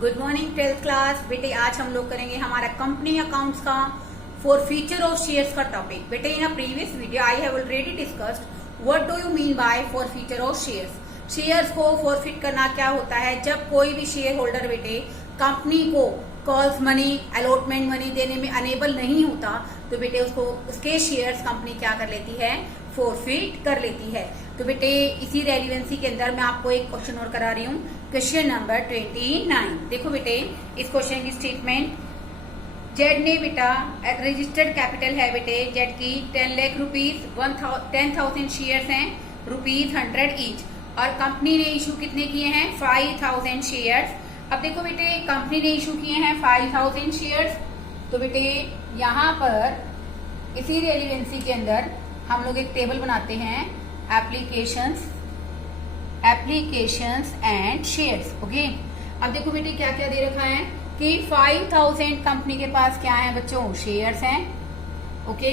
Good morning 12th class. बेटे आज हम लोग करेंगे हमारा कंपनी अकाउंट्स का फॉर फीचर ऑफ शेयर्स का टॉपिक। बेटे in a previous video I have already discussed what do you mean by forfeiture of shares. Shares को फॉरफिट करना क्या होता है? जब कोई भी शेयर होल्डर बेटे कंपनी को कॉल्स मनी अलॉटमेंट मनी देने में अनेबल नहीं होता तो बेटे उसको उसके शेयर्स कंपनी क्या कर लेती है? फॉरफिट कर लेती है। तो बेटे इसी रेलिवेंसी के अंदर मैं आपको एक क्वेश्चन और करा रही हूँ, क्वेश्चन नंबर 29। देखो बेटे इस क्वेश्चन की स्टेटमेंट, जेड ने बेटा रजिस्टर्ड कैपिटल है बेटे जेड की 10 लाख रुपीज, 10,000 शेयर्स हैं ₹100 ईच, और कंपनी ने इशू कितने किए हैं? 5,000 शेयर्स। अब देखो बेटे कंपनी ने इशू किए हैं 5,000 शेयर्स, तो बेटे यहाँ पर इसी रेलिवेंसी के अंदर हम लोग एक टेबल बनाते हैं, एप्लीकेशंस एंड शेयर्स। ओके, अब देखो बेटे क्या क्या दे रखा है कि 5,000 कंपनी के पास क्या है बच्चों? शेयर्स हैं। ओके,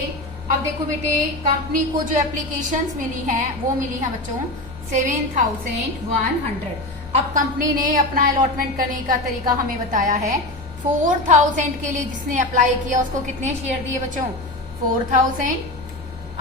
अब देखो बेटे कंपनी को जो एप्लीकेशंस मिली हैं वो मिली है बच्चों 7,100। अब कंपनी ने अपना अलॉटमेंट करने का तरीका हमें बताया है। 4,000 के लिए जिसने अप्लाई किया उसको कितने शेयर दिए बच्चों? 4,000।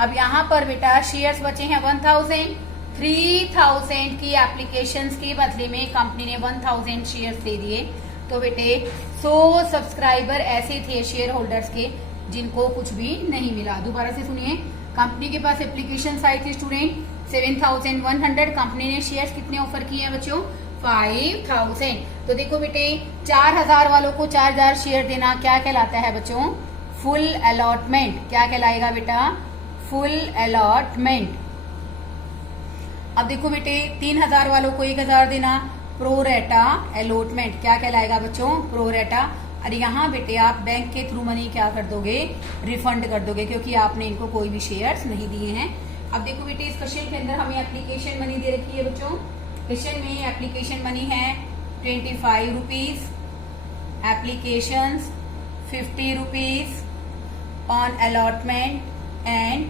अब यहाँ पर बेटा शेयर्स बचे हैं 1,000। 3,000 की एप्लीकेशंस के बदले में कंपनी ने 1,000 शेयर्स दे दिए। तो बेटे 100 सब्सक्राइबर ऐसे थे शेयर होल्डर्स के जिनको कुछ भी नहीं मिला। दोबारा से सुनिए, कंपनी के पास एप्लीकेशन आई थी स्टूडेंट 7,100, कंपनी ने शेयर्स कितने ऑफर किए हैं बच्चों? 5,000। तो देखो बेटे 4,000 वालों को 4,000 शेयर देना क्या कहलाता है बच्चों? Full allotment. क्या कहलाएगा बेटा? Full allotment. अब देखो बेटे 3,000 वालों को 1,000 देना, प्रोरेटा अलॉटमेंट। क्या कहलाएगा बच्चों? प्रोरेटा। और यहाँ बेटे आप बैंक के थ्रू मनी क्या कर दोगे? रिफंड कर दोगे, क्योंकि आपने इनको कोई भी शेयर्स नहीं दिए हैं। अब देखो बेटे इस क्वेश्चन के अंदर हमें एप्लीकेशन मनी दे रखी है बच्चों। क्वेश्चन में एप्लीकेशन मनी है 25 rupees, application 50 rupees on allotment, and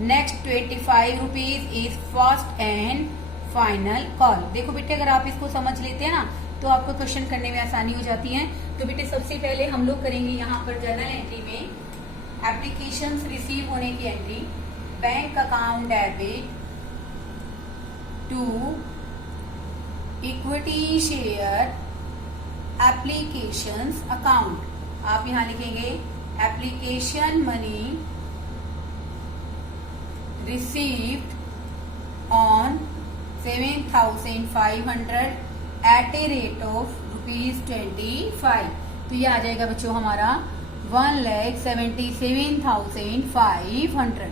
next 25 rupees is first and final call. देखो बेटे अगर आप इसको समझ लेते हैं ना तो आपको क्वेश्चन करने में आसानी हो जाती है। तो बेटे सबसे पहले हम लोग करेंगे यहाँ पर जर्नल एंट्री में एप्लीकेशंस रिसीव होने की entry, bank account debit to equity share applications account. आप यहाँ लिखेंगे application money received on 7,500 at a rate of ₹25। तो ये आ जाएगा बच्चों हमारा 1,77,500।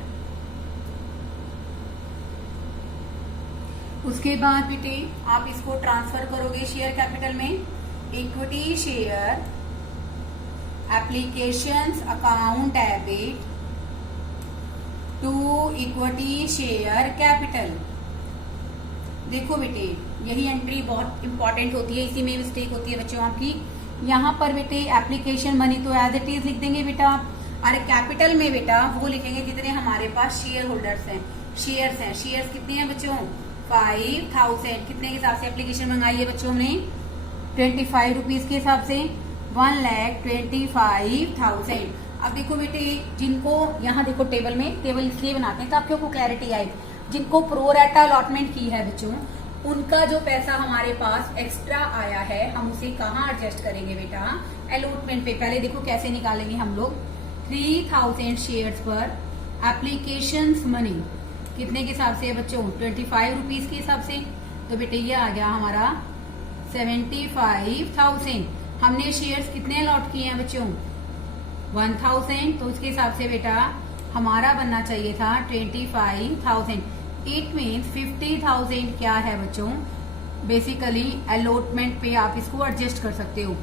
उसके बाद बेटे आप इसको ट्रांसफर करोगे शेयर कैपिटल में, equity share applications account debit to equity share capital. देखो बेटे यही एंट्री बहुत इंपॉर्टेंट होती है, इसी में मिस्टेक होती है बच्चों आपकी। यहाँ पर बेटे एप्लीकेशन मनी तो एज इट इज लिख देंगे बेटा, और कैपिटल में बेटा वो लिखेंगे जितने हमारे पास शेयर होल्डर्स हैं, शेयर्स हैं। शेयर्स कितने हैं बच्चों? 5,000। कितने के हिसाब से एप्लीकेशन मंगाई है बच्चों हमने? 25 रुपीज के हिसाब से 1,25,000। अब देखो बेटे जिनको यहाँ देखो टेबल इसलिए बनाते हैं ताकि आपको क्लैरिटी आए। जिनको प्रोरेटा अलॉटमेंट की है बच्चों उनका जो पैसा हमारे पास एक्स्ट्रा आया है हम उसे कहाँ एडजस्ट करेंगे बेटा? अलॉटमेंट पे। पहले देखो कैसे निकालेंगे हम लोग। 3,000 शेयर्स पर एप्लीकेशंस मनी कितने के हिसाब से है बच्चों? 25 रुपीज के हिसाब से। तो बेटे ये आ गया हमारा 75,000। हमने शेयर्स कितने अलॉट किए हैं बच्चों? 1,000। तो उसके हिसाब से बेटा हमारा बनना चाहिए था 25,000। इट मीन्स 50,000 क्या है बच्चों? बेसिकली अलॉटमेंट पे आप इसको एडजस्ट कर सकते हो,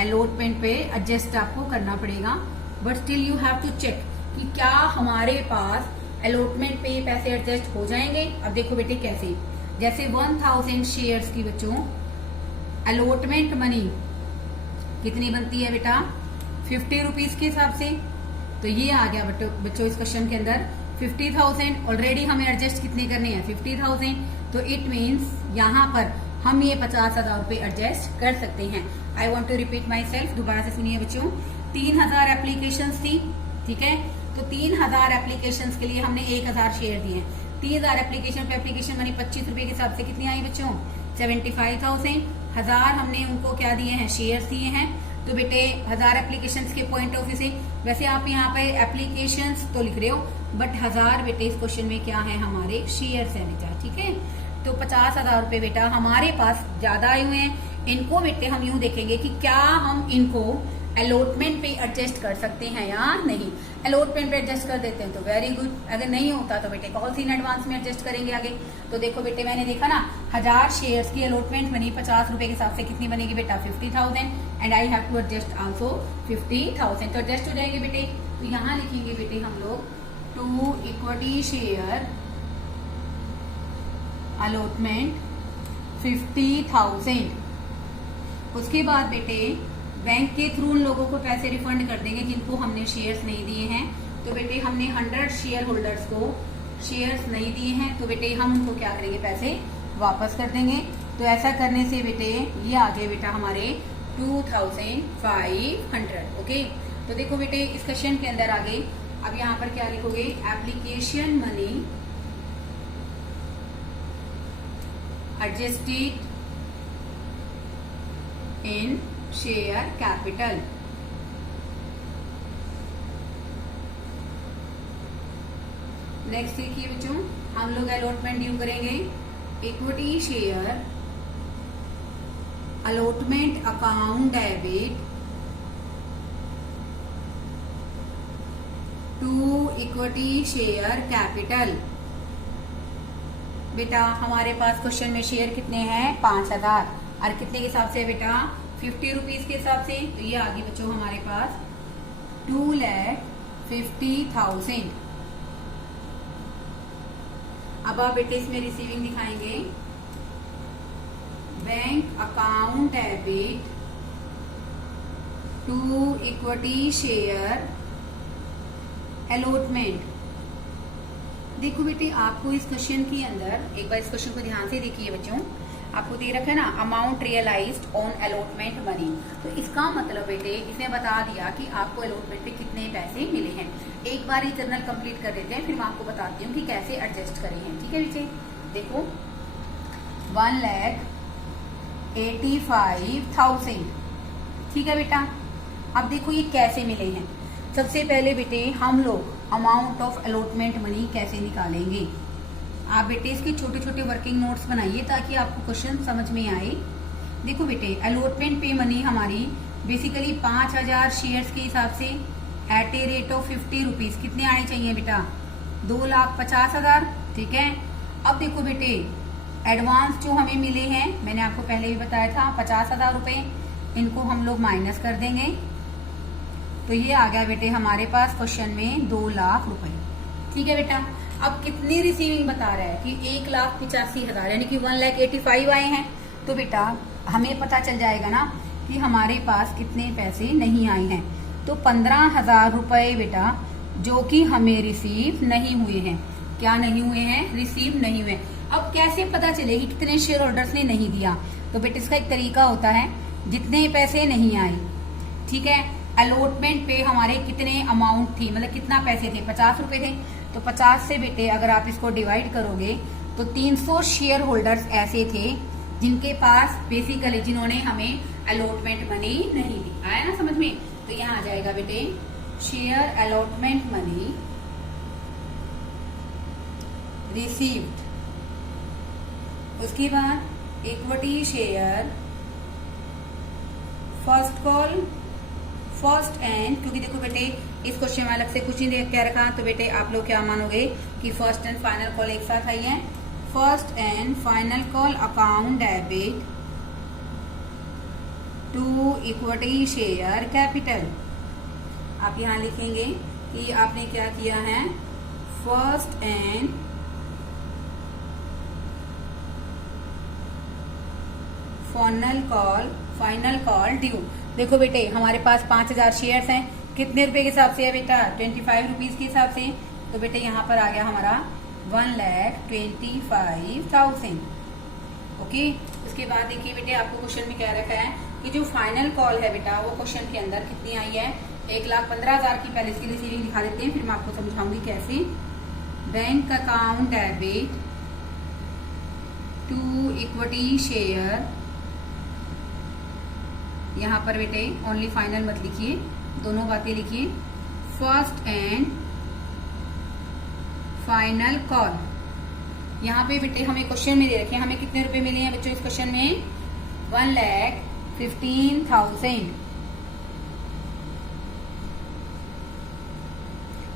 अलॉटमेंट पे एडजस्ट आपको करना पड़ेगा, but still you have to check कि क्या हमारे पास अलॉटमेंट पे पैसे एडजस्ट हो जाएंगे। अब देखो बेटे कैसे, जैसे 1,000 शेयर्स की बच्चों अलॉटमेंट मनी कितनी बनती है बेटा? 50 रुपीज के हिसाब से। तो ये आ गया बच्चों इस क्वेश्चन के अंदर 50,000। ऑलरेडी हमें एडजस्ट कितने करने हैं? 50,000। तो इट मीन्स यहाँ पर हम ये 50,000 रुपए एडजस्ट कर सकते हैं। I want to repeat myself, दोबारा से सुनिए बच्चों। 3,000 एप्लीकेशन थी, ठीक है, तो 3,000 एप्लीकेशन के लिए हमने 1,000 शेयर दिए। 3,000 एप्लीकेशन पे एप्लीकेशन मनी 25 रुपए के हिसाब से कितनी आई बच्चों? 75,000। 1000 हमने उनको क्या दिए हैं? शेयर दिए हैं। तो बेटे 1000 एप्लीकेशन के पॉइंट ऑफ व्यू से, वैसे आप यहाँ पे एप्लीकेशन तो लिख रहे हो, बट 1000 बेटे इस क्वेश्चन में क्या है? हमारे शेयर है बेटा, ठीक है। तो 50,000 रुपए बेटा हमारे पास ज्यादा आए हुए हैं। इनको बेटे हम यूं देखेंगे कि क्या हम इनको अलॉटमेंट पे एडजस्ट कर सकते हैं या नहीं। अलॉटमेंट पे एडजस्ट कर देते हैं तो वेरी गुड, अगर नहीं होता तो बेटे कॉल इन एडवांस में एडजस्ट करेंगे आगे। तो देखो बेटे मैंने देखा ना, 1000 शेयर्स की अलॉटमेंट बनी 50 रुपए के हिसाब से कितनी बनेगी बेटा? 50,000 and I have to adjust also 50,000। तो एडजस्ट हो जाएंगे बेटे। तो यहाँ लिखेंगे बेटे हम लोग टू इक्विटी शेयर अलॉटमेंट 50,000। उसके बाद बेटे बैंक के थ्रू उन लोगों को पैसे रिफंड कर देंगे जिनको हमने शेयर्स नहीं दिए हैं। तो बेटे हमने 100 शेयर होल्डर्स को शेयर्स नहीं दिए हैं, तो बेटे हम उनको क्या करेंगे? पैसे वापस कर देंगे। तो ऐसा करने से बेटे ये आ गए बेटा हमारे 2,500। ओके, तो देखो बेटे इस क्वेश्चन के अंदर आगे अब यहाँ पर क्या लिखोगे? Application money adjusted in share capital। Next देखिए बच्चों, हम लोग अलॉटमेंट ड्यू करेंगे। Equity share allotment account debit to equity share capital. बेटा हमारे पास क्वेश्चन में शेयर कितने हैं? 5,000। और कितने के हिसाब से बेटा? 50 रुपीज के हिसाब से। तो ये आ गई बच्चों हमारे पास 2,50,000। अब आप बेटे इसमें रिसीविंग दिखाएंगे। Bank account debit to equity share allotment. देखो बेटे आपको इस क्वेश्चन के अंदर, एक बार इस क्वेश्चन को ध्यान से देखिए बच्चों, आपको दे रखा है ना amount realised on allotment money. तो इसका मतलब बेटे इसने बता दिया कि आपको अलॉटमेंट पे कितने पैसे मिले हैं। एक बार ये जर्नल कंप्लीट कर देते हैं, फिर मैं आपको बताती हूँ कि कैसे एडजस्ट करें हैं। ठीक है बच्चे, देखो 1,85,000। ठीक है बेटा, अब देखो ये कैसे मिले हैं। सबसे पहले बेटे हम लोग अमाउंट ऑफ अलॉटमेंट मनी कैसे निकालेंगे। आप बेटे इसके छोटे छोटे वर्किंग नोट्स बनाइए ताकि आपको क्वेश्चन समझ में आए। देखो बेटे अलॉटमेंट पे मनी हमारी बेसिकली 5,000 शेयर्स के हिसाब से at a rate of 50 rupees कितने आने चाहिए बेटा? 2,50,000। ठीक है, अब देखो बेटे एडवांस जो हमें मिले हैं, मैंने आपको पहले भी बताया था 50,000 रुपए, इनको हम लोग माइनस कर देंगे। तो ये आ गया बेटे हमारे पास क्वेश्चन में 2 लाख रुपए। ठीक है बेटा, अब कितनी रिसीविंग बता रहा है कि 1,85,000 यानी कि 1,85,000 आए हैं। तो बेटा हमें पता चल जाएगा ना कि हमारे पास कितने पैसे नहीं आए हैं। तो 15,000 रुपए बेटा जो कि हमें रिसीव नहीं हुए हैं। क्या नहीं हुए हैं? रिसीव नहीं हुए। अब कैसे पता चले कि कितने शेयर होल्डर्स ने नहीं दिया? तो बेटे इसका एक तरीका होता है, जितने पैसे नहीं आए, ठीक है, अलॉटमेंट पे हमारे कितने अमाउंट थी, मतलब कितना पैसे थे? 50 रुपए थे। तो 50 से बेटे अगर आप इसको डिवाइड करोगे तो 300 शेयर होल्डर्स ऐसे थे जिनके पास बेसिकली जिन्होंने हमें अलॉटमेंट मनी नहीं दी। आया ना समझ में? तो यहाँ आ जाएगा बेटे शेयर अलॉटमेंट मनी रिसीव्ड। उसके बाद equity share first call first and, क्योंकि देखो बेटे इस क्वेश्चन में अलग से कुछ नहीं क्या रखा, तो बेटे आप लोग क्या मानोगे कि फर्स्ट एंड फाइनल कॉल एक साथ आई है। First and final call account debit to equity share capital. आप यहाँ लिखेंगे कि आपने क्या किया है, first and final call due. देखो बेटे हमारे पास 5,000 शेयर्स हैं, कितने रुपए के हिसाब से है बेटा? 25 रुपीज के हिसाब से। तो बेटे यहाँ पर आ गया हमारा 1,25,000। ओके, उसके बाद देखिए बेटे आपको क्वेश्चन में क्या रखा है कि जो फाइनल कॉल है बेटा वो क्वेश्चन के अंदर कितनी आई है, 1,15,000 की। पहले इसकी रिसीविंग दिखा देते हैं, फिर मैं आपको समझाऊंगी कैसे। Bank account debit to equity share, यहाँ पर बेटे ओनली फाइनल मत लिखिए, दोनों बातें लिखिए। फर्स्ट एंड फाइनल कॉल, यहाँ पे बेटे हमें क्वेश्चन में दे रखे हैं हमें कितने रुपए मिले हैं बच्चों इस क्वेश्चन में, 1,15,000।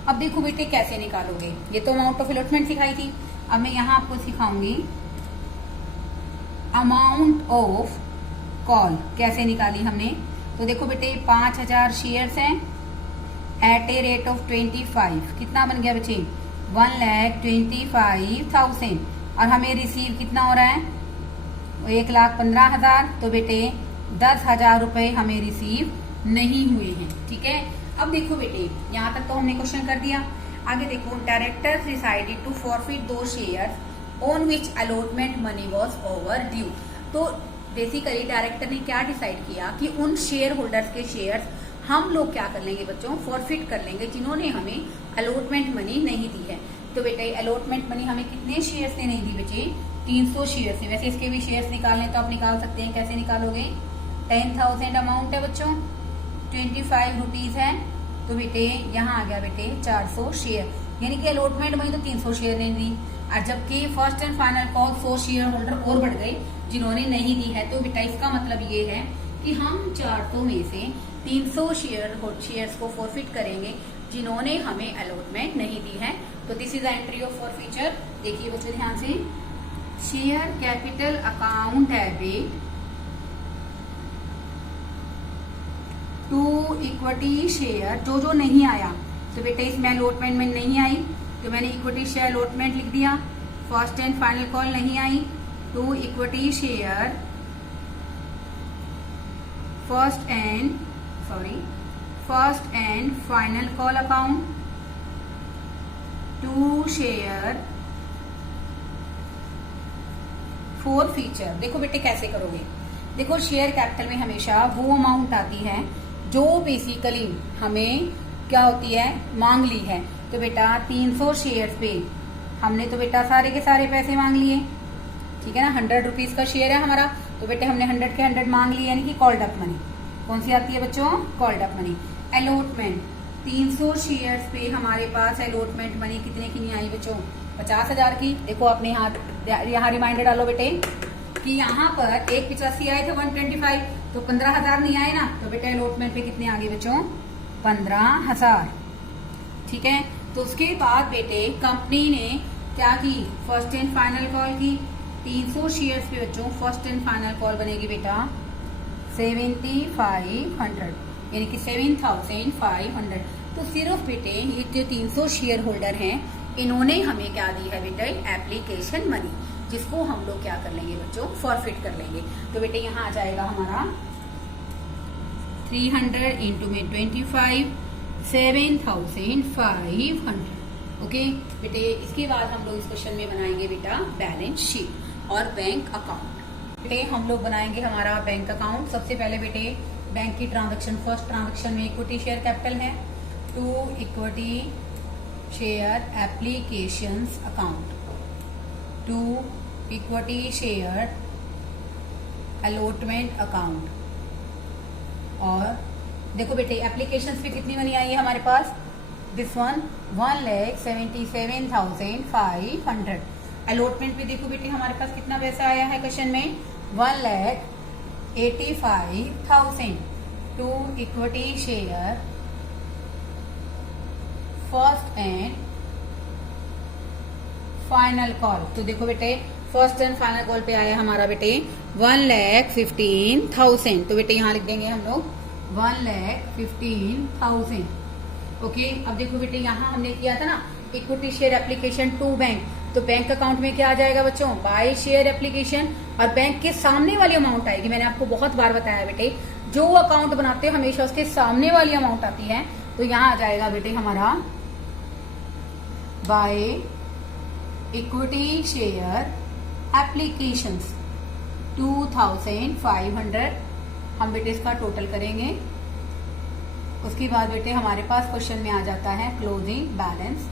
अब देखो बेटे कैसे निकालोगे, ये तो अमाउंट ऑफ अलॉटमेंट सिखाई थी, अब मैं यहाँ आपको सिखाऊंगी अमाउंट ऑफ कॉल कैसे निकाली हमने। तो देखो बेटे 5,000 शेयर्स हैं एट ए रेट ऑफ 25, कितना बन गया बच्चे, 1,25,000। और हमें रिसीव कितना हो रहा है, 1,15,000। तो बेटे 10,000 रुपए हमें रिसीव नहीं हुए हैं, ठीक है। अब देखो बेटे यहाँ तक तो हमने क्वेश्चन कर दिया, आगे देखो। डायरेक्टर्स डिसाइडेड टू फॉरफिट दो shares on which allotment money was over due. तो बेसिकली डायरेक्टर ने क्या डिसाइड किया कि उन शेयर होल्डर्स के शेयर्स हम लोग क्या कर लेंगे बच्चों, फॉरफिट कर लेंगे जिन्होंने हमें अलॉटमेंट मनी नहीं दी है। तो बेटा अलॉटमेंट मनी हमें कितने शेयर से नहीं दी बच्चे, 300 शेयर से। वैसे इसके भी शेयर्स निकालने तो आप निकाल सकते हैं, कैसे निकालोगे, 10,000 अमाउंट है बच्चों, 25 रुपीज है, तो बेटे यहाँ आ गया बेटे 400 शेयर, यानी कि अलॉटमेंट मनी तो 300 शेयर नहीं दी, और जबकि first and final call 100 share holder और बढ़ गए जिन्होंने नहीं दी है। तो बेटा इसका मतलब ये है कि हम 400 में से 300 शेयर्स को फॉरफिट करेंगे जिन्होंने हमें अलॉटमेंट नहीं दी है। तो this is entry of forfeiture. देखिए बच्चों ध्यान से, share capital account debit to equity share, जो नहीं आया, तो बेटा इसमें अलॉटमेंट में नहीं आई तो मैंने इक्विटी शेयर अलॉटमेंट लिख दिया। फर्स्ट एंड फाइनल कॉल नहीं आई, to equity share first and final call account to share forfeiture. देखो बेटे कैसे करोगे, देखो शेयर कैपिटल में हमेशा वो अमाउंट आती है जो बेसिकली हमें क्या होती है, मांग ली है। तो बेटा 300 शेयर्स पे हमने तो बेटा सारे के सारे पैसे मांग लिए, ठीक है ना, 100 रुपीज का शेयर है हमारा, तो बेटे हमने 100 के 100 मांग लिए, यानी कि कॉल्ड अप मनी। कौन सी आती है बच्चों, called up money. Allotment 300 shares पे हमारे पास अलॉटमेंट मनी कितने की नहीं आई बच्चों, 50,000 की। देखो अपने यहाँ रिमाइंडर डालो बेटे कि यहाँ पर 185 आए थे 125, तो 15,000 नहीं आए ना, तो बेटे अलॉटमेंट पे कितने आ गए बच्चों, 15,000, ठीक है। तो उसके बाद बेटे कंपनी ने क्या की, फर्स्ट एंड फाइनल कॉल की। 300 शेयर्स पे बच्चों फर्स्ट एंड फाइनल कॉल बनेगी बेटा 7,500, यानी कि 7,500। तो सिर्फ बेटे ये जो 300 शेयर होल्डर हैं इन्होंने हमें क्या दी है बेटे, एप्लीकेशन मनी, जिसको हम लोग क्या कर लेंगे बच्चों, फॉरफिट कर लेंगे। तो बेटे यहाँ आ जाएगा हमारा 300 इंटू में 25, 7,500। ओके बेटे, इसके बाद हम लोग इस क्वेश्चन में बनाएंगे बेटा बैलेंस शीट और बैंक अकाउंट। बेटे हम लोग बनाएंगे हमारा बैंक अकाउंट। सबसे पहले बेटे बैंक की ट्रांजैक्शन, फर्स्ट ट्रांजैक्शन में इक्विटी शेयर कैपिटल है, to equity share applications account, to equity share allotment account. और देखो बेटे एप्लीकेशंस पे कितनी मनी आई है हमारे पास, दिस वन 1,77,500। अलॉटमेंट पे देखो बेटे हमारे पास कितना पैसा आया है क्वेश्चन में, 1,85,000 to equity share first and final call. तो देखो बेटे फर्स्ट एंड फाइनल कॉल पे आया हमारा बेटे 1,15,000, तो बेटे यहाँ लिख देंगे हम लोग 1,15,000। ओके, अब देखो बेटे यहाँ हमने किया था ना equity share application to bank, तो बैंक अकाउंट में क्या आ जाएगा बच्चों, बाय शेयर एप्लीकेशन, और बैंक के सामने वाली अमाउंट आएगी। मैंने आपको बहुत बार बताया बेटे जो अकाउंट बनाते हैं हमेशा उसके सामने वाली अमाउंट आती है। तो यहाँ आ जाएगा बेटे हमारा बाय इक्विटी शेयर एप्लीकेशंस, 2500 हम बेटे इसका टोटल करेंगे। उसके बाद बेटे हमारे पास क्वेश्चन में आ जाता है closing balance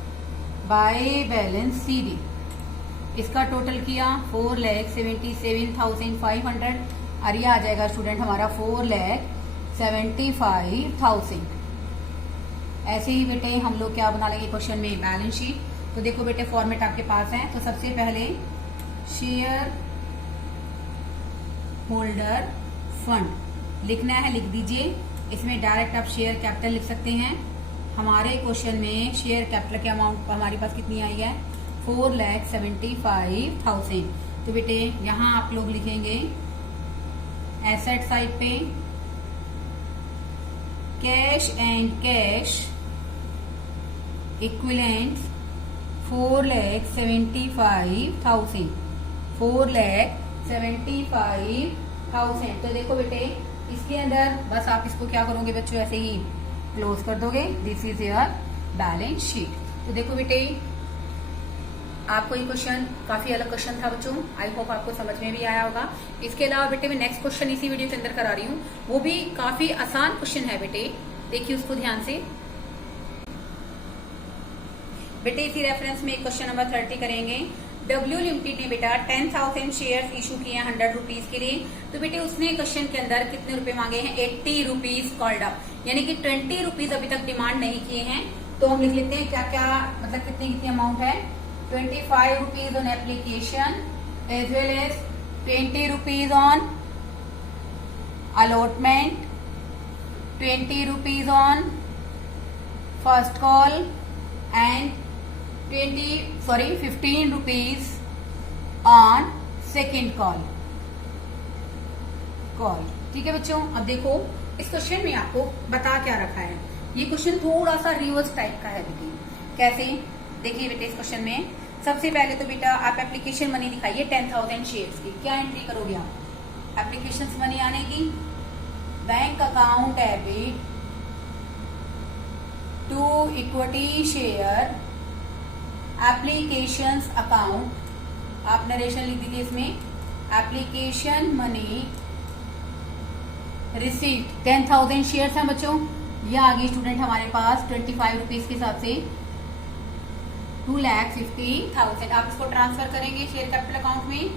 by balance CD. इसका टोटल किया 4,77,500 और ये आ जाएगा स्टूडेंट हमारा 4,75,000। ऐसे ही बेटे हम लोग क्या बना लेंगे क्वेश्चन में बैलेंस शीट। तो देखो बेटे फॉर्मेट आपके पास है। तो सबसे पहले शेयर होल्डर फंड लिखना है, लिख दीजिए। इसमें डायरेक्ट आप शेयर कैपिटल लिख सकते हैं। हमारे क्वेश्चन में शेयर कैपिटल की अमाउंट हमारे पास कितनी आई है 4,75,000। तो बेटे यहां आप लोग लिखेंगे एसेट साइड पे कैश एंड कैश इक्विवेलेंट 4,75,000 4,75,000। तो देखो बेटे इसके अंदर बस आप इसको क्या करोगे बच्चों ऐसे ही क्लोज कर दोगे। This is your balance sheet. तो देखो बेटे आपको ये क्वेश्चन काफी अलग क्वेश्चन था बच्चों, आई होप आपको समझ में भी आया होगा। इसके अलावा बेटे मैं नेक्स्ट क्वेश्चन इसी वीडियो के अंदर करा रही हूँ, वो भी काफी आसान क्वेश्चन है बेटे, देखिए उसको ध्यान से। बेटे इसी रेफरेंस में क्वेश्चन नंबर 30 करेंगे। डब्ल्यू लिमिटेड ने बेटा 10,000 शेयर इशू किए हैं 100 रुपीज के लिए। तो बेटे उसने क्वेश्चन के अंदर कितने रुपए मांगे हैं 80 रुपीज कॉल्ड अप, यानी कि 20 रुपीज अभी तक डिमांड नहीं किए हैं। तो हम लिख लेते हैं क्या क्या मतलब कितनी अमाउंट है 25 rupees on application as well as 20 rupees on allotment, 20 rupees on first call and 15 rupees on second call. ठीक है बच्चों। अब देखो इस क्वेश्चन में आपको बता क्या रखा है। ये क्वेश्चन थोड़ा सा रिवर्स टाइप का है बेटे। कैसे देखिए बेटे इस क्वेश्चन में सबसे पहले तो बेटा आप एप्लीकेशन मनी दिखाइए 10,000 शेयर्स की। क्या एंट्री करोगे आप एप्लीकेशन मनी आने की, bank account debit to equity share applications account, आप नरेशन लिख दीजिए इसमें एप्लीकेशन मनी रिसीट 10,000 शेयर्स हैं बच्चों। ये आ गई स्टूडेंट हमारे पास 25 रुपीज के हिसाब से 2,50,000। आप इसको ट्रांसफर करेंगे शेयर कैपिटल अकाउंट में,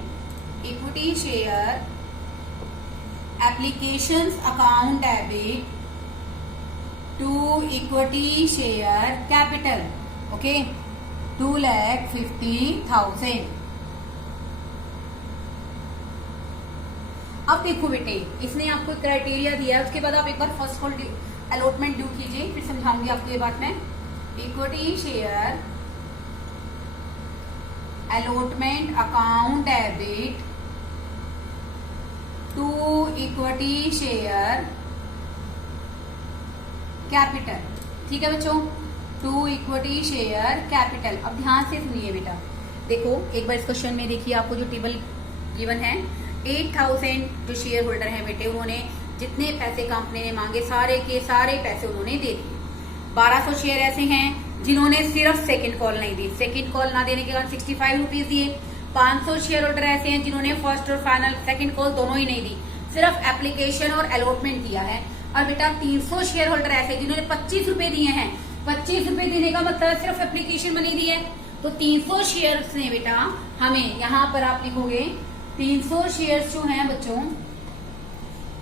equity share applications account debit to equity share capital, okay 2,50,000। अब देखो बेटे इसने आपको क्राइटेरिया दिया है, उसके बाद आप एक बार फर्स्ट कॉल अलॉटमेंट ड्यू कीजिए, फिर समझाऊंगी आपको ये बात मैं। Equity share allotment account debit to equity share capital. ठीक है बच्चों, टू इक्विटी शेयर कैपिटल। अब ध्यान से सुनिए बेटा, देखो एक बार इस क्वेश्चन में देखिए आपको जो टेबल गिवन है 8,000 जो शेयर होल्डर हैं बेटे उन्होंने जितने पैसे कंपनी ने मांगे सारे के सारे पैसे उन्होंने दे दिए। 1200 शेयर ऐसे हैं जिन्होंने सिर्फ सेकंड कॉल नहीं दी, सेकंड कॉल ना देने के कारण 65 रुपीज दिए। 500 शेयर होल्डर ऐसे हैं जिन्होंने फर्स्ट और फाइनल सेकंड कॉल दोनों ही नहीं दी, सिर्फ एप्लीकेशन और अलॉटमेंट किया है। और बेटा 300 शेयर होल्डर ऐसे जिन्होंने 25 रुपए दिए हैं। 25 रुपए देने का मतलब सिर्फ एप्लीकेशन मनी दी है। तो 300 शेयर्स ने बेटा हमें यहाँ पर आप लिखोगे 300 शेयर्स जो हैं बच्चों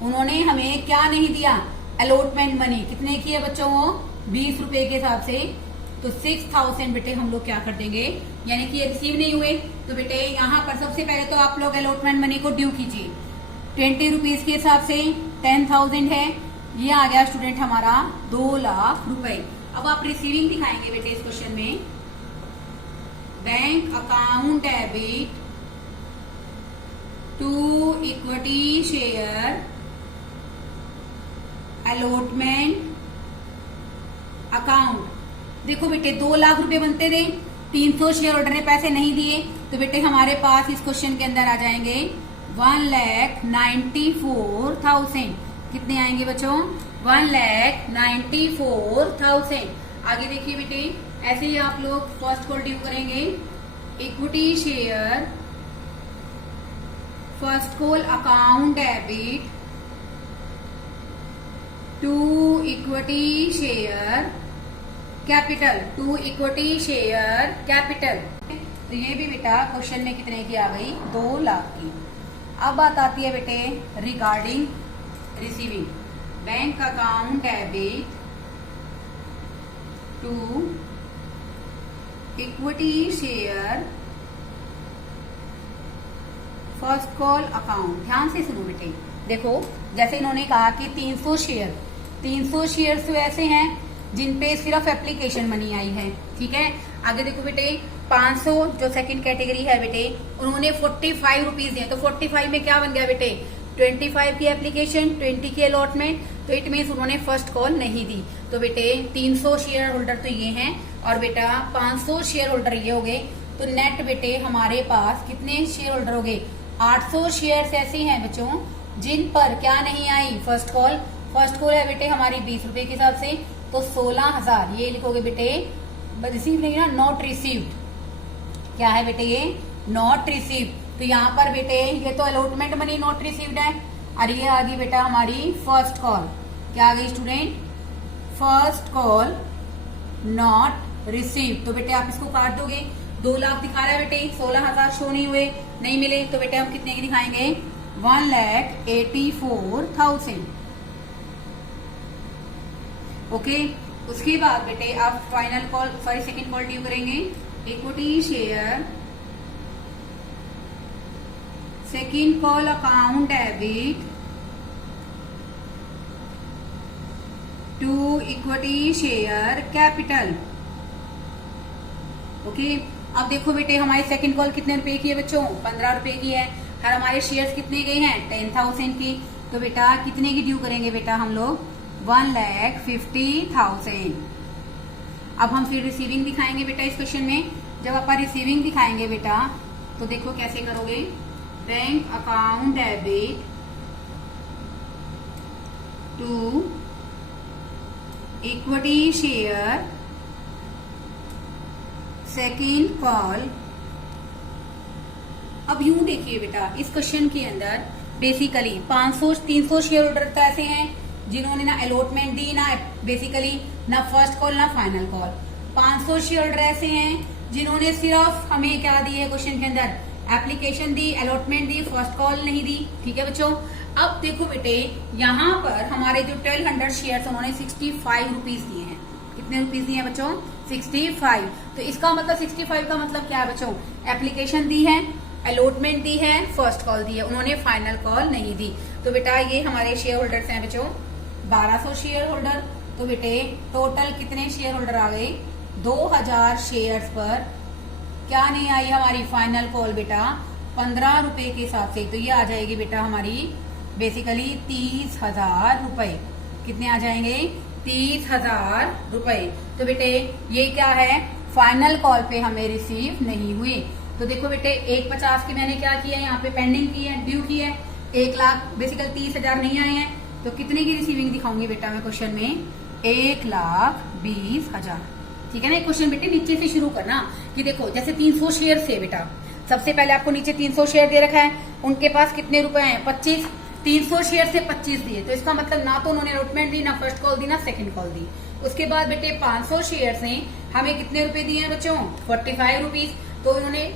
उन्होंने हमें क्या नहीं दिया अलॉटमेंट मनी। कितने की है बच्चों वो 20 रुपए के हिसाब से। तो 6,000 बेटे हम लोग क्या कर देंगे, यानी कि ये रिसीव नहीं हुए। तो बेटे यहाँ पर सबसे पहले तो आप लोग अलॉटमेंट मनी को ड्यू कीजिए 20 रुपीज के हिसाब से 10,000 है, ये आ गया स्टूडेंट हमारा 2 लाख रुपए। अब आप रिसीविंग दिखाएंगे बेटे इस क्वेश्चन में bank account debit to equity share allotment account. देखो बेटे 2 लाख रुपए बनते थे, 300 शेयर होल्डर ने पैसे नहीं दिए, तो बेटे हमारे पास इस क्वेश्चन के अंदर आ जाएंगे 1,94,000। कितने आएंगे बच्चों 1,94,000। आगे देखिए बेटे ऐसे ही आप लोग फर्स्ट कॉल ड्यू करेंगे equity share first call account debit to equity share capital, to equity share capital. तो ये भी बेटा क्वेश्चन में कितने की आ गई, 2 लाख की। अब बात आती है बेटे regarding receiving, bank account debit to equity share first call account. ध्यान से सुनो बेटे, देखो जैसे इन्होंने कहा कि 300 शेयर तो ऐसे हैं जिन पे सिर्फ एप्लीकेशन मनी आई है, ठीक है। आगे देखो बेटे 500 जो सेकंड कैटेगरी है बेटे, उन्होंने 45 रुपीज दिए, तो 45 में क्या बन गया बेटे, 25 की एप्लीकेशन, 20 की अलॉटमेंट, तो इट मीन्स उन्होंने फर्स्ट कॉल नहीं दी। तो बेटे 300 शेयर होल्डर तो ये हैं और बेटा 500 शेयर होल्डर ये हो गए। तो नेट बेटे हमारे पास कितने शेयर होल्डर हो गए, 800 शेयर ऐसे हैं बच्चों जिन पर क्या नहीं आई फर्स्ट कॉल। फर्स्ट कॉल है बेटे हमारी 20 रुपए के हिसाब से, तो 16,000 ये लिखोगे बेटे, रिसीव नहीं ना, नॉट रिसीव्ड। क्या है बेटे ये, नॉट रिसीव्ड। तो यहाँ पर बेटे ये तो अलॉटमेंट मनी नॉट रिसीव्ड है, और ये आ गई बेटा हमारी फर्स्ट कॉल। क्या आ गई student, first call not received. तो बेटे आप इसको काट दोगे, 2 लाख दिखा रहा है बेटे, 16,000 शो नहीं हुए, नहीं मिले, तो बेटे हम कितने की दिखाएंगे, 1,84,000। ओके, उसके बाद बेटे आप final call second call due करेंगे, equity share second call account debit to equity share capital. Okay, अब देखो बेटे हमारी सेकंड कॉल कितने रुपए की है बच्चों, 15 रुपए की है, और हमारे शेयर्स कितने गए हैं, 10,000 की। तो बेटा कितने की ड्यू करेंगे बेटा हम लोग, 1,50,000। अब हम फिर रिसीविंग दिखाएंगे बेटा इस क्वेश्चन में। जब आप रिसीविंग दिखाएंगे बेटा तो देखो कैसे करोगे, bank account debit to equity share second call. अब यूं देखिए बेटा इस क्वेश्चन के अंदर बेसिकली 300 शेयर होल्डर तो ऐसे हैं जिन्होंने ना अलॉटमेंट दी, ना बेसिकली ना फर्स्ट कॉल ना फाइनल कॉल। 500 शेयर होल्डर ऐसे हैं जिन्होंने सिर्फ हमें क्या दी है क्वेश्चन के अंदर, एप्लीकेशन दी, अलॉटमेंट दी, फर्स्ट कॉल नहीं दी, ठीक है बच्चों। अब देखो बेटे यहाँ पर हमारे जो 1200 शेयर उन्होंने 65 रुपीज दिए हैं। कितने रुपीज दिए हैं बच्चों, 65। तो इसका मतलब 65 का मतलब क्या है बच्चों, एप्लीकेशन दी है, अलॉटमेंट दी है, फर्स्ट कॉल दी है, उन्होंने फाइनल कॉल नहीं दी। तो बेटा ये हमारे शेयर होल्डर्स हैं बच्चों 1200 शेयर होल्डर। तो बेटे टोटल कितने शेयर होल्डर आ गए, 2000 शेयर्स पर क्या नहीं आई हमारी फाइनल कॉल बेटा, 15 रुपए के हिसाब से। तो ये आ जाएगी बेटा हमारी बेसिकली 30,000 रुपए। कितने आ जाएंगे, 30,000 रुपए। तो बेटे ये क्या है, फाइनल कॉल पे हमें रिसीव नहीं हुई। तो देखो बेटे 1,50 की मैंने क्या किया है, यहाँ पे पेंडिंग की है, ड्यू की है, 1 लाख बेसिकल 30,000 नहीं आए हैं। तो कितने की रिसीविंग दिखाऊंगी बेटा मैं क्वेश्चन में, 1,20,000। ठीक है ना। क्वेश्चन बेटे नीचे से शुरू करना कि देखो जैसे 300 शेयर से बेटा, सबसे पहले आपको नीचे 300 शेयर दे रखा है, उनके पास कितने रुपए हैं, 25। 300 शेयर से 25 दिए, तो इसका मतलब ना तो उन्होंने अलॉटमेंट दी, ना फर्स्ट कॉल दी, ना सेकंड कॉल दी। उसके बाद बेटे 500 शेयर से हमें कितने रुपए दिए हैं बच्चों, 45 रुपीज। तो उन्होंने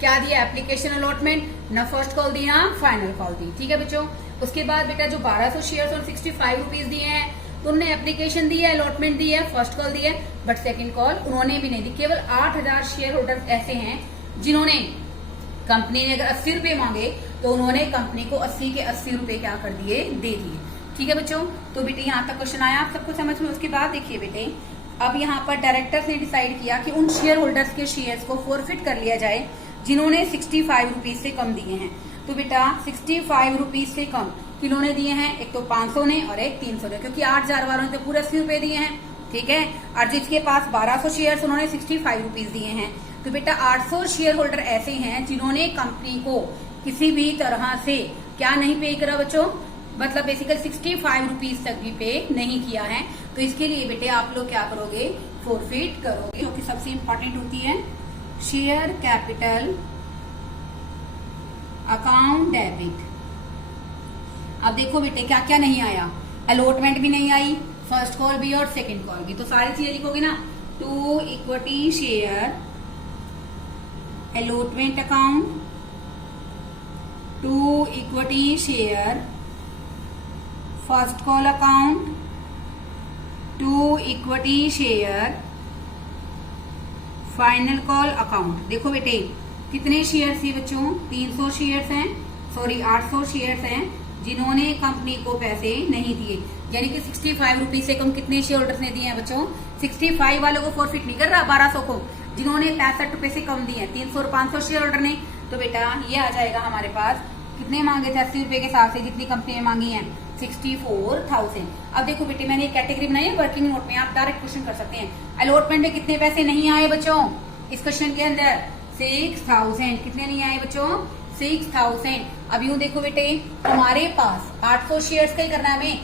क्या दिया, एप्लीकेशन अलॉटमेंट, ना फर्स्ट कॉल दी ना फाइनल कॉल दी। ठीक है बच्चों। उसके बाद बेटा जो 1200 शेयर और 65 रुपीज दिए हैं, तो उन्होंने एप्लीकेशन दी है, अलॉटमेंट दी है, फर्स्ट कॉल दी है, बट सेकंड कॉल उन्होंने भी नहीं दी। केवल 8,000 शेयर होल्डर ऐसे हैं जिन्होंने, कंपनी ने अगर 80 रुपए मांगे तो उन्होंने कंपनी को 80 के 80 रुपए क्या कर दिए, दे दिए। ठीक है बच्चों। तो बेटे यहाँ तक क्वेश्चन आया आप सबको समझ में। उसके बाद देखिए बेटे, अब यहाँ पर डायरेक्टर्स ने डिसाइड किया कि उन शेयर होल्डर्स के शेयर्स को फोरफिट कर लिया जाए जिन्होंने 65 रुपीज से कम दिए हैं। तो बेटा 65 रुपीज से कम किन्होंने दिए हैं, एक तो 500 ने और एक 300 ने, क्योंकि 8,000 वालों ने तो पूरे 80 रुपए दिए हैं। ठीक है। और जिसके पास 1200 शेयर उन्होंने 65 रुपीज दिए हैं। तो बेटा 800 शेयर होल्डर ऐसे हैं जिन्होंने कंपनी को किसी भी तरह से क्या नहीं पे करा बच्चों, मतलब बेसिकली 65 रुपीज तक भी पे नहीं किया है। तो इसके लिए बेटे आप लोग क्या करोगे, फोरफिट करोगे, जो कि सबसे इंपॉर्टेंट होती है शेयर कैपिटल अकाउंट डेबिट। अब देखो बेटे क्या क्या नहीं आया, अलॉटमेंट भी नहीं आई, फर्स्ट कॉल भी और सेकंड कॉल भी, तो सारी चीजें लिखोगे ना। To equity share allotment account, to equity share first call account, to equity share final call account. देखो बेटे कितने शेयर्स हैं बच्चों, 300 शेयर्स हैं, सॉरी 800 शेयर्स हैं जिन्होंने कंपनी को पैसे नहीं दिए, यानी कि 65 रुपीज से कम कितने शेयर होल्डर्स ने दिए हैं बच्चों, 65 वालों को फॉरफिट नहीं कर रहा, 1200 को, जिन्होंने 65 रुपए से कम दिए हैं, 300 और 500 शेयर होल्डर ने। तो बेटा ये आ जाएगा हमारे पास, कितने मांगे थे 80 रुपए के हिसाब से, जितनी कंपनी ने मांगी है 64,000। अब देखो बेटे मैंने एक कैटेगरी बनाई है वर्किंग नोट में, आप डायरेक्ट क्वेश्चन कर सकते हैं। अलॉटमेंट में कितने पैसे नहीं आए बच्चों इस क्वेश्चन के अंदर, 6000। कितने नहीं आए बच्चों, 6000। अब यूं देखो बेटे हमारे पास 800 शेयर्स का ही करना है हमें,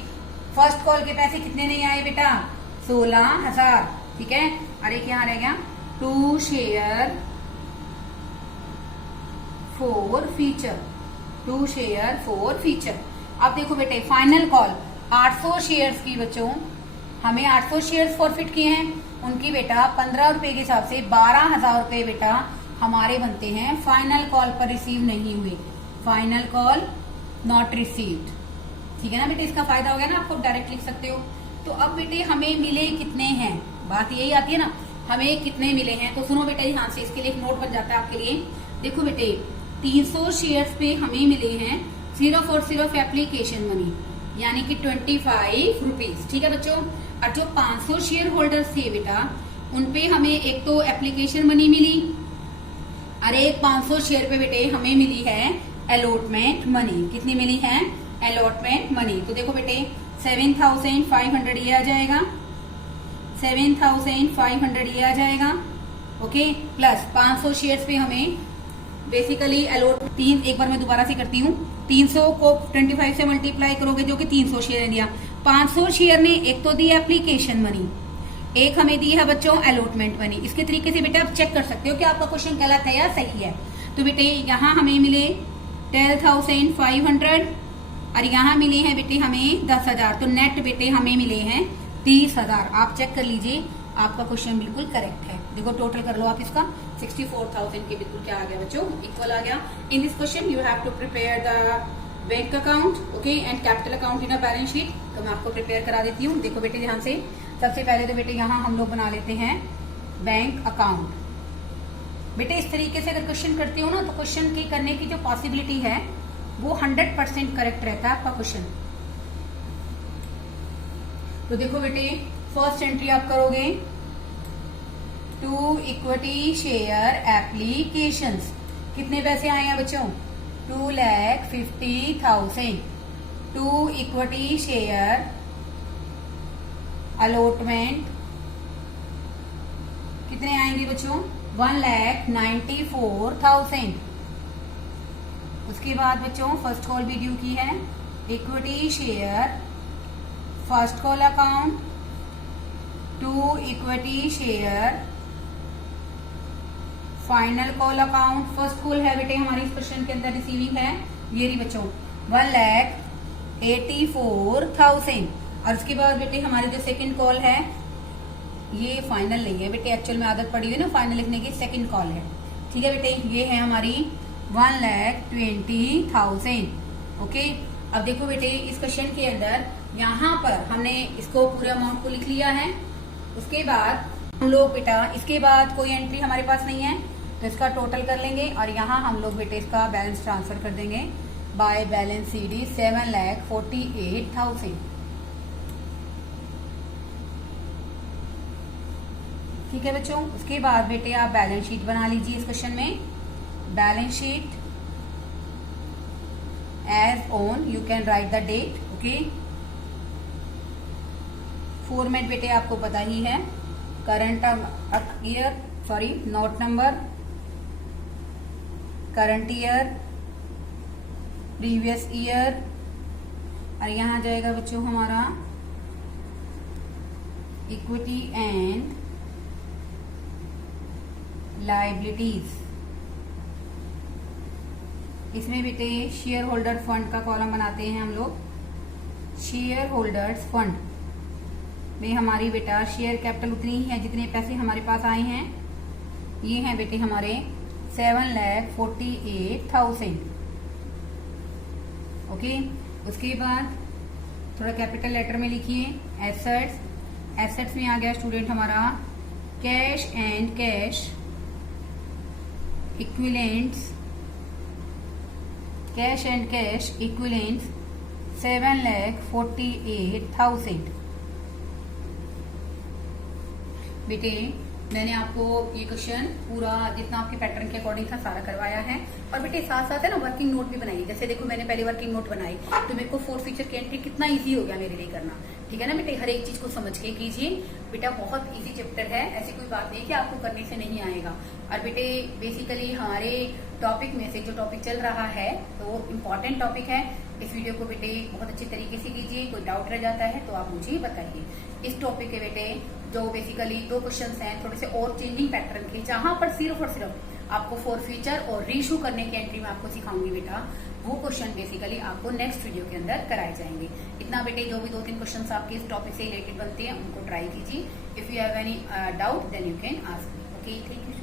फर्स्ट कॉल के पैसे कितने नहीं आए बेटा, 16,000। ठीक है, अरे क्या रह गया, to share forfeiture, to share forfeiture. अब देखो बेटे फाइनल कॉल 800 शेयर्स की बच्चों, हमें 800 शेयर्स फॉरफिट किए हैं, उनकी बेटा 15 रुपए के हिसाब से 12,000 रुपए बेटा हमारे बनते हैं, फाइनल कॉल पर रिसीव नहीं हुए, फाइनल कॉल नॉट रिसीव्ड। ठीक है ना बेटे, इसका फायदा हो गया ना, आपको डायरेक्ट लिख सकते हो। तो अब बेटे हमें मिले कितने हैं, बात यही आती है ना, हमें कितने मिले हैं। तो सुनो बेटा ध्यान से, इसके लिए एक नोट बन जाता है आपके लिए। देखो बेटे 300 शेयर्स पे हमें मिले हैं सिर्फ और सिर्फ एप्लीकेशन मनी, यानी कि 25 रुपीज। ठीक है बच्चों, और जो 500 शेयर होल्डर्स थे बेटा, उनपे हमें एक तो एप्लीकेशन मनी मिली, और एक 500 शेयर पे बेटे हमें मिली है अलॉटमेंट मनी। कितनी मिली है, अलॉटमेंट मनी। तो देखो बेटे 7,500 ये आ जाएगा, 7,500 ये आ जाएगा, ओके, प्लस 500 शेयर्स पे हमें बेसिकली अलॉट एक बार मैं दोबारा से करती हूँ, 300 को 25 से मल्टीप्लाई करोगे जो कि 300 शेयर ने दिया, 500 शेयर ने एक तो दी एप्लीकेशन मनी, एक हमें दी है बच्चों अलॉटमेंट मनी। इसके तरीके से बेटा आप चेक कर सकते हो कि आपका क्वेश्चन गलत है या सही है। तो बेटे यहाँ हमें मिले 12,500 और यहाँ मिले हैं बेटे हमें 10,000, तो नेट बेटे हमें मिले हैं 30,000। आप चेक कर लीजिए, आपका क्वेश्चन बिल्कुल करेक्ट है। देखो टोटल कर लो आप इसका, 64,000 के बिल्कुल क्या आ गया बच्चों, इक्वल आ गया। In this question you have to prepare the bank account, okay, and capital account in a balance sheet. तो मैं आपको प्रिपेयर करा देती हूँ। देखो बेटे ध्यान से, सबसे पहले तो बेटे यहाँ हम लोग बना लेते हैं बैंक अकाउंट। बेटे इस तरीके से अगर क्वेश्चन करते हो ना, तो क्वेश्चन की करने की जो पॉसिबिलिटी है वो 100% करेक्ट रहता है आपका क्वेश्चन। तो देखो बेटे फर्स्ट एंट्री आप करोगे, टू इक्विटी शेयर एप्लीकेशंस। कितने पैसे आए हैं बच्चों, 2,50,000। टू इक्विटी शेयर अलॉटमेंट कितने आएंगे बच्चों, 1,94,000। उसके बाद बच्चों फर्स्ट कॉल भी ड्यू की है, equity share first call account, to equity share final call account. First call है बेटे हमारी इस क्वेश्चन के अंदर रिसीविंग है, ये रही बच्चों 1,84,000। और उसके बाद बेटे हमारी जो सेकंड कॉल है ये फाइनल नहीं है बेटे, एक्चुअल में आदत पड़ी हुई ना फाइनल लिखने की, सेकंड कॉल है। ठीक है बेटे, ये है हमारी 1,20,000। ओके, अब देखो बेटे इस क्वेश्चन के अंदर यहाँ पर हमने इसको पूरे अमाउंट को लिख लिया है। उसके बाद हम लोग बेटा इसके बाद कोई एंट्री हमारे पास नहीं है, तो इसका टोटल कर लेंगे और यहाँ हम लोग बेटे इसका बैलेंस ट्रांसफर कर देंगे बाय बैलेंस CD 7,48,000। ठीक है बच्चों, उसके बाद बेटे आप बैलेंस शीट बना लीजिए इस क्वेश्चन में। Balance sheet as on you can write the date, okay. Format बेटे आपको पता ही है, current year, sorry note number, current year, previous year, और यहां जाएगा बच्चों हमारा इक्विटी एंड लायबिलिटीज। इसमें बेटे शेयर होल्डर फंड का कॉलम बनाते हैं हम लोग। शेयर होल्डर्स फंड में हमारी बेटा शेयर कैपिटल उतनी ही है जितने पैसे हमारे पास आए हैं। ये हैं बेटे हमारे 7,48,000। ओके, उसके बाद थोड़ा कैपिटल लेटर में लिखिए एसेट्स। एसेट्स में आ गया स्टूडेंट हमारा cash and cash equivalents. Cash and cash equivalents 7,48,000। बेटे मैंने आपको ये क्वेश्चन पूरा जितना आपके पैटर्न के अकॉर्डिंग था सारा करवाया है। और बेटे साथ साथ है ना वर्किंग नोट भी बनाई। जैसे देखो मैंने पहले वर्किंग नोट बनाई तो मेरे को 4 फीचर की एंट्री कितना इजी हो गया मेरे लिए करना। ठीक है ना बेटे, हर एक चीज को समझ के कीजिए बेटा, बहुत इजी चैप्टर है, ऐसी कोई बात नहीं कि आपको करने से नहीं आएगा। और बेटे बेसिकली हमारे टॉपिक में से जो टॉपिक चल रहा है तो इम्पोर्टेंट टॉपिक है। इस वीडियो को बेटे बहुत अच्छे तरीके से कीजिए। कोई डाउट रह जाता है तो आप मुझे बताइए। इस टॉपिक के बेटे जो बेसिकली 2 क्वेश्चंस हैं थोड़े से और चेंजिंग पैटर्न के, जहां पर सिर्फ और सिर्फ आपको 4 फीचर और रीशू करने की एंट्री में आपको सिखाऊंगी बेटा, वो क्वेश्चन बेसिकली आपको नेक्स्ट वीडियो के अंदर कराए जाएंगे। इतना बेटे जो भी 2-3 क्वेश्चंस आपके इस टॉपिक से रिलेटेड बनते हैं उनको ट्राई कीजिए। If you have any doubt then you can ask me. Okay, thank you.